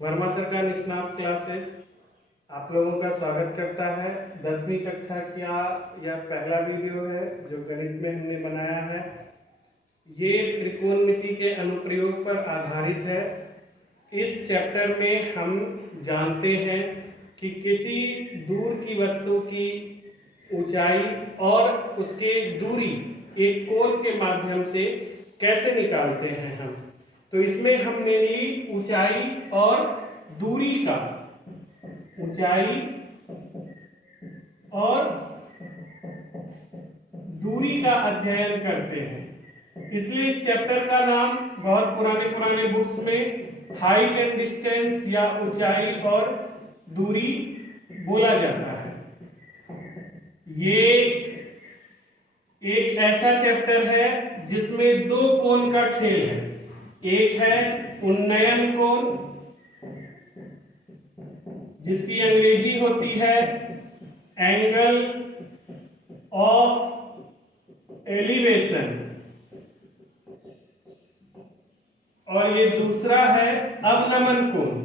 वर्मा सरकार स्नातक क्लासेस आप लोगों का स्वागत करता है। 10वीं कक्षा का यह पहला वीडियो है जो गणित में हमने बनाया है। ये त्रिकोणमिति के अनुप्रयोग पर आधारित है। इस चैप्टर में हम जानते हैं कि किसी दूर की वस्तु की ऊंचाई और उसके दूरी एक कोण के माध्यम से कैसे निकालते हैं हम। तो इसमें हमने ली ऊंचाई और दूरी का, ऊंचाई और दूरी का अध्ययन करते हैं। इसलिए इस चैप्टर का नाम बहुत पुराने बुक्स में हाइट एंड डिस्टेंस या ऊंचाई और दूरी बोला जाता है। ये एक ऐसा चैप्टर है जिसमें दो कोण का खेल है। एक है उन्नयन कोण, जिसकी अंग्रेजी होती है एंगल ऑफ एलिवेशन, और ये दूसरा है अवनमन कोण।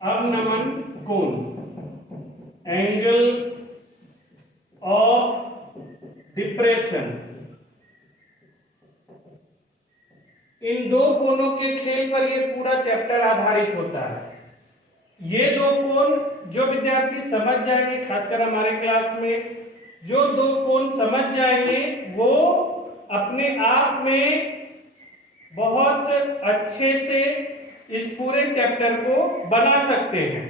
अवनमन कोण, एंगल ऑफ डिप्रेशन। इन दो कोणों के खेल पर यह पूरा चैप्टर आधारित होता है। ये दो कोण जो विद्यार्थी समझ जाएंगे, खासकर हमारे क्लास में जो दो कोण समझ जाएंगे वो अपने आप में बहुत अच्छे से इस पूरे चैप्टर को बना सकते हैं।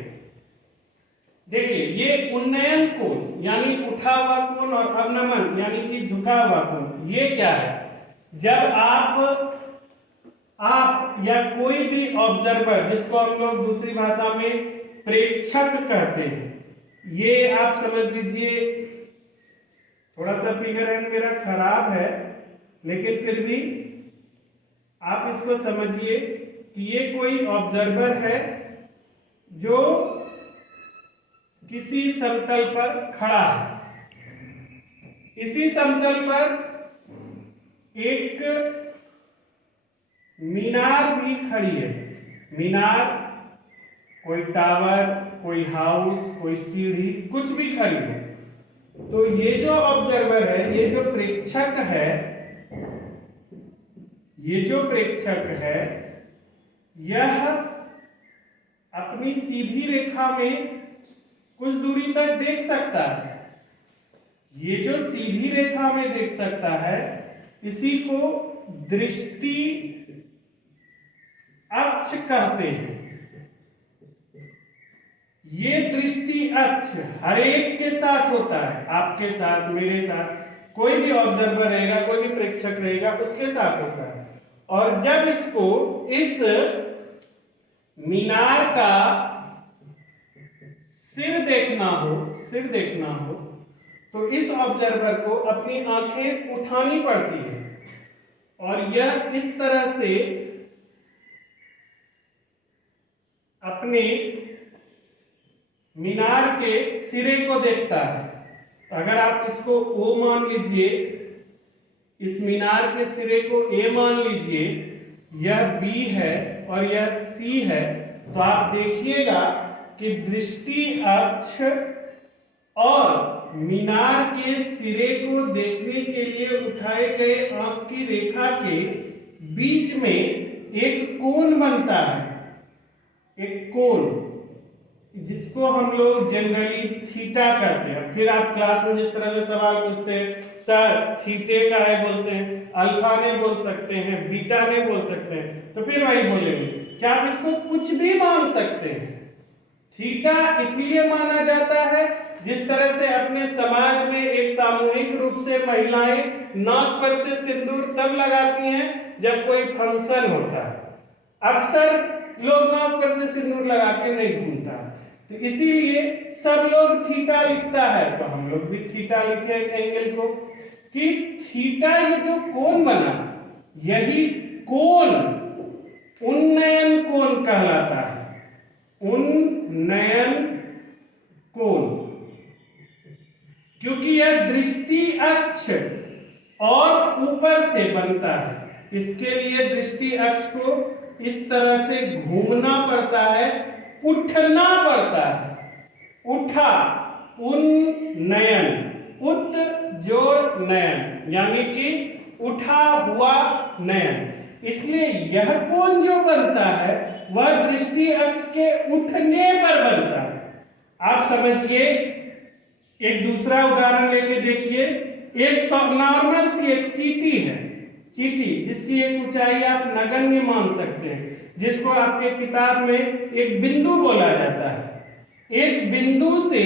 देखिए, ये उन्नयन कोण यानी उठा हुआ कोण और अवनमन यानी कि झुका हुआ कोण, ये क्या है? जब आप या कोई भी ऑब्जर्वर, जिसको हम लोग दूसरी भाषा में प्रेक्षक कहते हैं, ये आप समझ लीजिए, थोड़ा सा फिगर हैंड मेरा खराब है लेकिन फिर भी आप इसको समझिए कि ये कोई ऑब्जर्वर है जो किसी समतल पर खड़ा है। इसी समतल पर एक मीनार भी खड़ी है। मीनार, कोई टावर, कोई हाउस, कोई सीढ़ी, कुछ भी खड़ी हो। तो ये जो ऑब्जर्वर है, ये जो प्रेक्षक है, ये जो प्रेक्षक है, यह अपनी सीधी रेखा में कुछ दूरी तक देख सकता है। ये जो सीधी रेखा में देख सकता है, इसी को दृष्टि अक्ष कहते हैं। ये दृष्टि अक्ष हर एक के साथ होता है, आपके साथ, मेरे साथ, कोई भी ऑब्जर्वर रहेगा, कोई भी प्रेक्षक रहेगा, उसके साथ होता है। और जब इसको इस मीनार का सिर देखना हो तो इस ऑब्जर्वर को अपनी आंखें उठानी पड़ती है और यह इस तरह से अपने मीनार के सिरे को देखता है। अगर आप इसको O मान लीजिए, इस मीनार के सिरे को A मान लीजिए, यह B है और यह C है, तो आप देखिएगा कि दृष्टि अक्ष और मीनार के सिरे को देखने के लिए उठाए गए आंख की रेखा के बीच में एक कोण बनता है। एक कोण जिसको हम लोग जनरली थीटा कहते हैं। फिर आप क्लास में जिस तरह से सवाल पूछते हैं, सर थीटे का है बोलते हैं, अल्फा ने बोल सकते हैं, बीटा ने बोल सकते हैं, तो फिर वही बोलेंगे। क्या आप इसको कुछ भी मान सकते हैं? थीटा इसलिए माना जाता है, जिस तरह से अपने समाज में एक सामूहिक रूप से महिलाएं नाक पर से सिंदूर तब लगाती हैं जब कोई फंक्शन होता है। अक्सर लोग नाक पर से सिंदूर लगा के नहीं घूमता, तो इसीलिए सब लोग थीटा लिखता है, तो हम लोग भी थीटा लिखे एंगल को, कि थीटा ये जो कोण बना, यही कोण उन्नयन कोण कहलाता है। उन्नयन कोण, क्योंकि यह दृष्टि अक्ष और ऊपर से बनता है। इसके लिए दृष्टि अक्ष को इस तरह से घूमना पड़ता है, उठना पड़ता है। उठा, उन्नयन, उत जोड़ नयन, यानी कि उठा हुआ नयन। इसलिए यह कोण जो बनता है वह दृष्टि अक्ष के उठने पर बनता है। आप समझिए, एक दूसरा उदाहरण लेके देखिए। एक नॉर्मल सी एक चींटी है, चींटी जिसकी एक ऊंचाई आप नगण्य मान सकते हैं, जिसको आपके किताब में एक बिंदु बोला जाता है। एक बिंदु से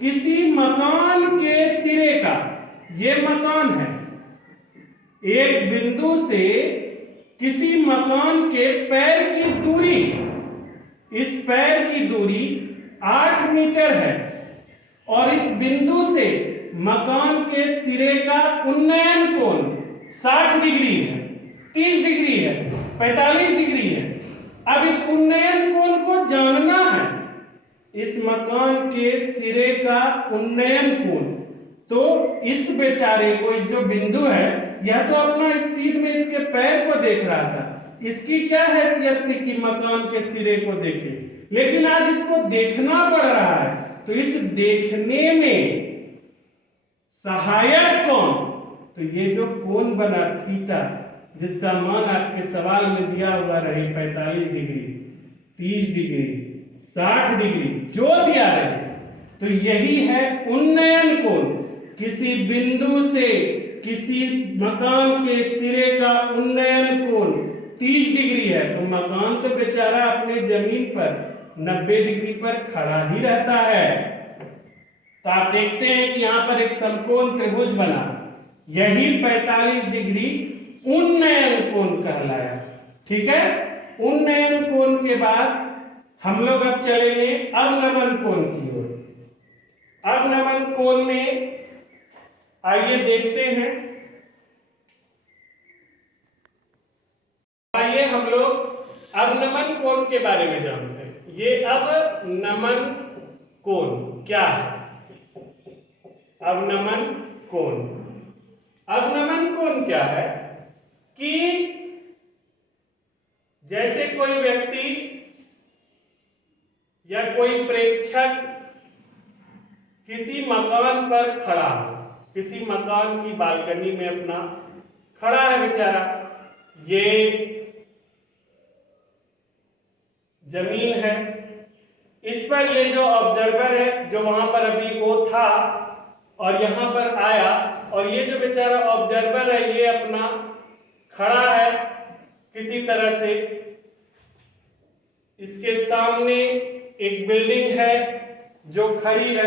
किसी मकान के सिरे का, ये मकान है, एक बिंदु से किसी मकान के पैर की दूरी, इस पैर की दूरी 8 मीटर है और इस बिंदु से मकान के सिरे का उन्नयन कोण 60 डिग्री है, 30 डिग्री है, 45 डिग्री है। अब इस उन्नयन कोण को जानना है, इस मकान के सिरे का उन्नयन कोण। तो इस बेचारे को, इस जो बिंदु है, यह तो अपना इस सीध में इसके पैर को देख रहा था, इसकी क्या हैसियत थी कि मकान के सिरे को देखे, लेकिन आज इसको देखना पड़ रहा है। तो इस देखने में सहायक कोण, तो ये जो कोण बना थीटा, जिसका मान आपके सवाल में दिया हुआ रहे 45 डिग्री, 30 डिग्री, 60 डिग्री, जो दिया रहे, तो यही है उन्नयन कोण। किसी बिंदु से किसी मकान के सिरे का उन्नयन कोण 30 डिग्री है, तो मकान तो बेचारा अपने जमीन पर 90 डिग्री पर खड़ा ही रहता है। तो आप देखते हैं कि यहां पर एक समकोण त्रिभुज बना, यही 45 डिग्री उन्नयन कोण कहलाया। ठीक है, उन्नयन कोण के बाद हम लोग अब चलेंगे अवनमन कोण की ओर। अवनमन कोण में आइए देखते हैं, आइए हम लोग अवनमन कोण के बारे में जानते हैं। ये अवनमन कोण क्या है? अवनमन कोण, अवनमन कोण क्या है कि जैसे कोई व्यक्ति या कोई प्रेक्षक किसी मकान पर खड़ा है, किसी मकान की बालकनी में अपना खड़ा है बेचारा, ये जमीन है, इस पर ये जो ऑब्जर्वर है, जो वहां पर अभी वो था और यहां पर आया, और ये जो बेचारा ऑब्जर्वर है ये अपना खड़ा है किसी तरह से। इसके सामने एक बिल्डिंग है जो खड़ी है।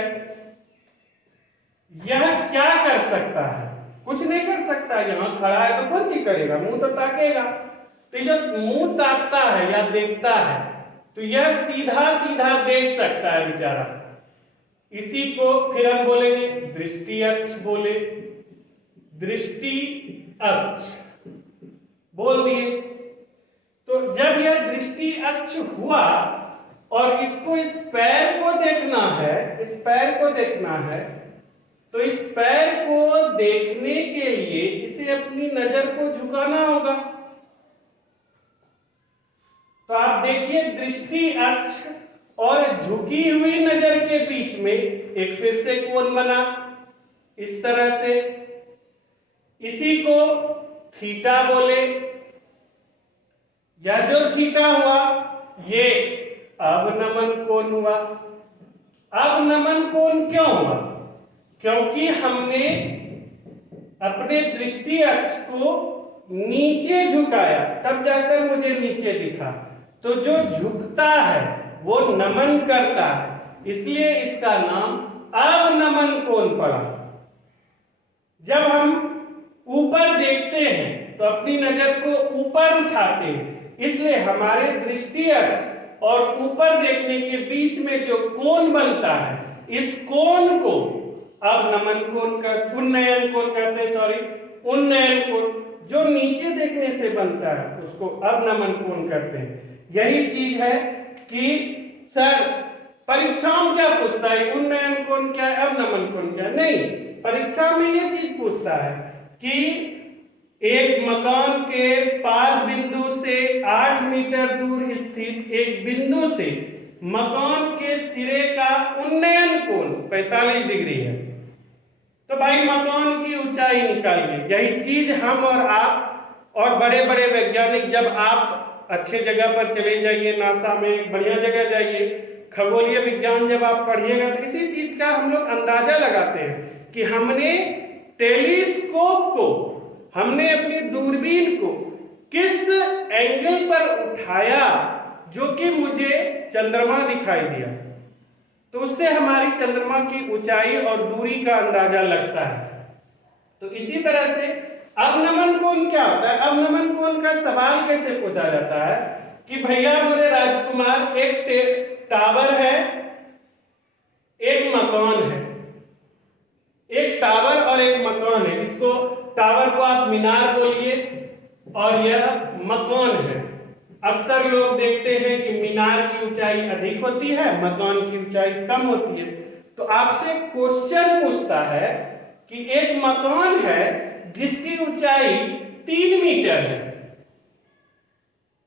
यह क्या कर सकता है? कुछ नहीं कर सकता, यहां खड़ा है तो कुछ ही करेगा, मुंह तो ताकेगा। तो जब मुंह ताकता है या देखता है तो यह सीधा सीधा देख सकता है बेचारा। इसी को फिर हम बोलेंगे दृष्टि अक्ष, बोले दृष्टि अक्ष बोल दिए। तो जब यह दृष्टि अक्ष हुआ और इसको इस पैर को देखना है, इस पैर को देखना है, तो इस पैर को देखने के लिए इसे अपनी नजर को झुकाना होगा। तो आप देखिए दृष्टि अक्ष और झुकी हुई नजर के बीच में एक फिर से कोण बना इस तरह से, इसी को थीटा बोले। यह जो थीटा हुआ ये अवनमन कोण हुआ। अवनमन कोण क्यों हुआ? क्योंकि हमने अपने दृष्टि अक्ष को नीचे झुकाया, तब जाकर मुझे नीचे दिखा। तो जो झुकता है वो नमन करता है, इसलिए इसका नाम अवनमन कोण पड़ा। जब हम ऊपर देखते हैं तो अपनी नजर को ऊपर उठाते हैं, इसलिए हमारे दृष्टि अक्ष और ऊपर देखने के बीच में जो कोण बनता है, इस कोण को अवनमन कोण का उन्नयन कोण कहते हैं, सॉरी उन्नयन कोण। जो नीचे देखने से बनता है उसको अवनमन कोण कहते हैं। यही चीज है कि सर परीक्षा में क्या पूछता है, उन्नयन कोण क्या है, अवनमन कोण क्या है? नहीं, परीक्षा में ये चीज पूछता है कि एक मकान के पाद बिंदु से 8 मीटर दूर स्थित एक बिंदु से मकान के सिरे का उन्नयन कोण 45 डिग्री है। तो भाई मकान की ऊंचाई निकालिए। यही चीज हम और आप और बड़े बड़े वैज्ञानिक, जब आप अच्छे जगह पर चले जाइए, नासा में बढ़िया जगह जाइए, खगोलीय विज्ञान जब आप पढ़िएगा तो इसी चीज का हम लोग अंदाजा लगाते हैं कि हमने टेलीस्कोप को, हमने अपनी दूरबीन को किस एंगल पर उठाया जो कि मुझे चंद्रमा दिखाई दिया, तो उससे हमारी चंद्रमा की ऊंचाई और दूरी का अंदाजा लगता है। तो इसी तरह से अवनमन कोण क्या होता है? अवनमन कोण का सवाल कैसे पूछा जाता है कि भैया बोले राजकुमार, एक टावर है, एक मकान है, एक टावर और एक मकान है। इसको टावर को आप मीनार बोलिए और यह मकान है। अक्सर लोग देखते हैं कि मीनार की ऊंचाई अधिक होती है, मकान की ऊंचाई कम होती है। तो आपसे क्वेश्चन पूछता है कि एक मकान है जिसकी ऊंचाई 3 मीटर है,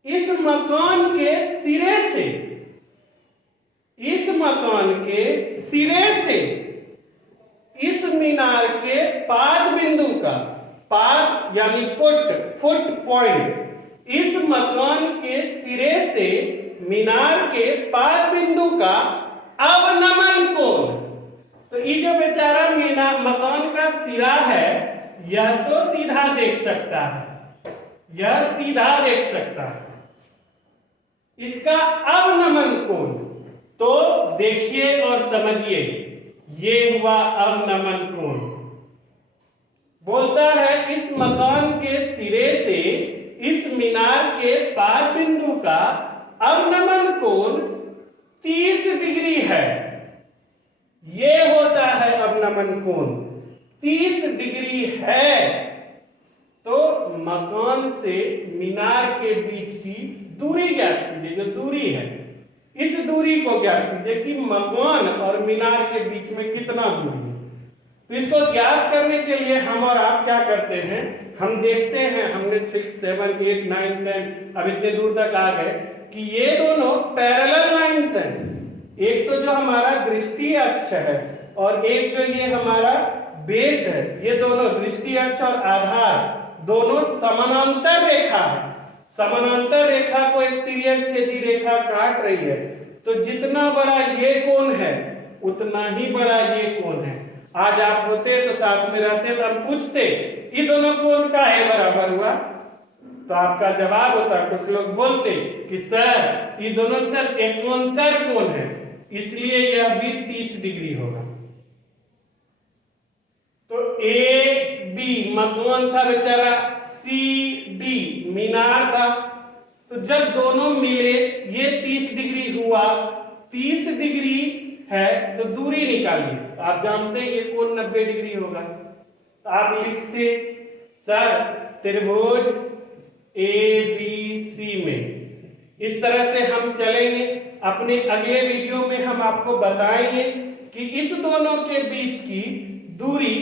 इस मकान के सिरे से, इस मकान के सिरे से इस मीनार के पाद बिंदु का, पाद यानी फुट पॉइंट, इस मकान के सिरे से मीनार के पाद बिंदु का अवनमन कोण। तो ये जो बेचारा मीनार मकान का सिरा है, यह तो सीधा देख सकता है, यह सीधा देख सकता है, इसका अवनमन कोण तो देखिए और समझिए, ये हुआ अवनमन कोण। बोलता है इस मकान के सिरे से इस मीनार के पाद बिंदु का अवनमन कोण 30 डिग्री है। ये होता है अवनमन कोण, 30 डिग्री है। तो मकान से मीनार के बीच की दूरी ज्ञात कीजिए, जो दूरी है, इस दूरी को ज्ञात कीजिए कि मकान और मीनार के बीच में कितना दूरी है। तो इसको ज्ञात करने के लिए हम और आप क्या करते हैं, हम देखते हैं, हमने 6, 7, 8, 9, 10 अब इतने दूर तक आ गए कि ये दोनों पैरेलल लाइंस हैं। एक तो जो हमारा दृष्टि अक्ष है और एक जो ये हमारा बेस है, ये दोनों दृष्टि अक्ष और आधार दोनों समानांतर रेखा है। समानांतर रेखा को एक तिर्यक छेदी रेखा काट रही है। तो जितना बड़ा ये कोण है उतना ही बड़ा ये कोण है। आज आप होते तो साथ में रहते तो हम पूछते ये दोनों कोण का है बराबर हुआ, तो आपका जवाब होता, कुछ लोग बोलते कि सर ये दोनों सर एकोणतर कोण है, इसलिए यह भी 30 डिग्री होगा। तो ए बी मकान था बेचारा, सी डी मीनार था। तो जब दोनों मिले ये 30 डिग्री हुआ, 30 डिग्री है तो दूरी निकालिए। तो आप जानते हैं ये कोण 90 डिग्री होगा। तो आप लिखते सर त्रिभुज ए बी सी में। इस तरह से हम चलेंगे। अपने अगले वीडियो में हम आपको बताएंगे कि इस दोनों के बीच की दूरी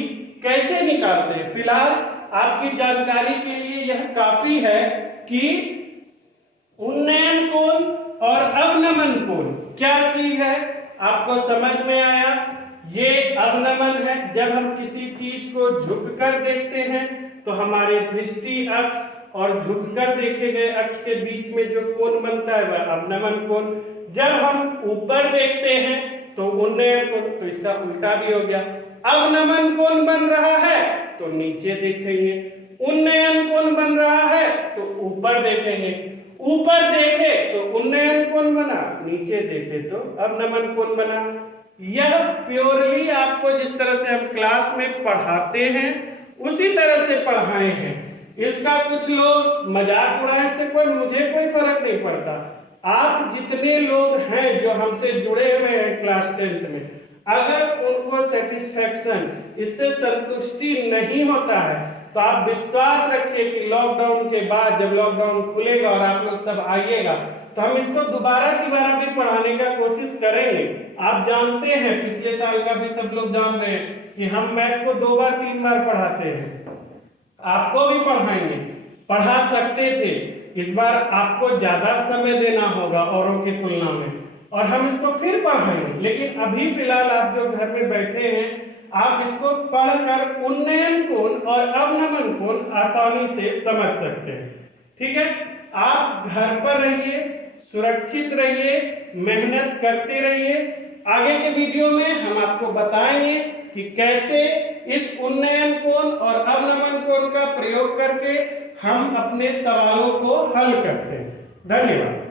कैसे निकालते हैं। फिलहाल आपकी जानकारी के लिए यह काफी है कि उन्नयन कोण और अवनमन कोण क्या चीज है, आपको समझ में आया। ये अवनमन है, जब हम किसी चीज को झुककर देखते हैं तो हमारे दृष्टि अक्ष और झुककर देखे गए अक्ष के बीच में जो कोण बनता है वह अवनमन कोण। जब हम ऊपर देखते हैं तो उन्नयन कोण, तो इसका उल्टा भी हो गया। अवनमन कोण बन रहा है तो नीचे देखेंगे, उन्नयन कोण बन रहा है तो ऊपर देखेंगे। ऊपर देखे तो उन्नयन कोण बना, नीचे देखे तो अवनमन कोण बना। यह प्योरली आपको जिस तरह से हम क्लास में पढ़ाते हैं उसी तरह से पढ़ाए हैं। इसका कुछ लोग मजाक उड़ाए से मुझे कोई फर्क नहीं पड़ता। आप जितने लोग हैं जो हमसे जुड़े हुए हैं क्लास 10th में, अगर उनको सेटिस्फैक्शन, इससे संतुष्टि नहीं होता है तो आप विश्वास रखिए कि लॉकडाउन के बाद जब लॉकडाउन खुलेगा और आप लोग सब आइएगा तो हम इसको दोबारा भी पढ़ाने का कोशिश करेंगे। आप जानते हैं पिछले साल का भी सब लोग जान रहे हैं कि हम मैथ को 2 बार 3 बार पढ़ाते हैं। आपको भी पढ़ाएंगे, पढ़ा सकते थे, इस बार आपको ज्यादा समय देना होगा औरों की तुलना में, और हम इसको फिर पढ़ाएंगे। लेकिन अभी फिलहाल आप जो घर में बैठे हैं, आप इसको पढ़कर उन्नयन कोण और अवनमन कोण आसानी से समझ सकते हैं। ठीक है, आप घर पर रहिए, सुरक्षित रहिए, मेहनत करते रहिए। आगे के वीडियो में हम आपको बताएंगे कि कैसे इस उन्नयन कोण और अवनमन कोण का प्रयोग करके हम अपने सवालों को हल करते हैं। धन्यवाद।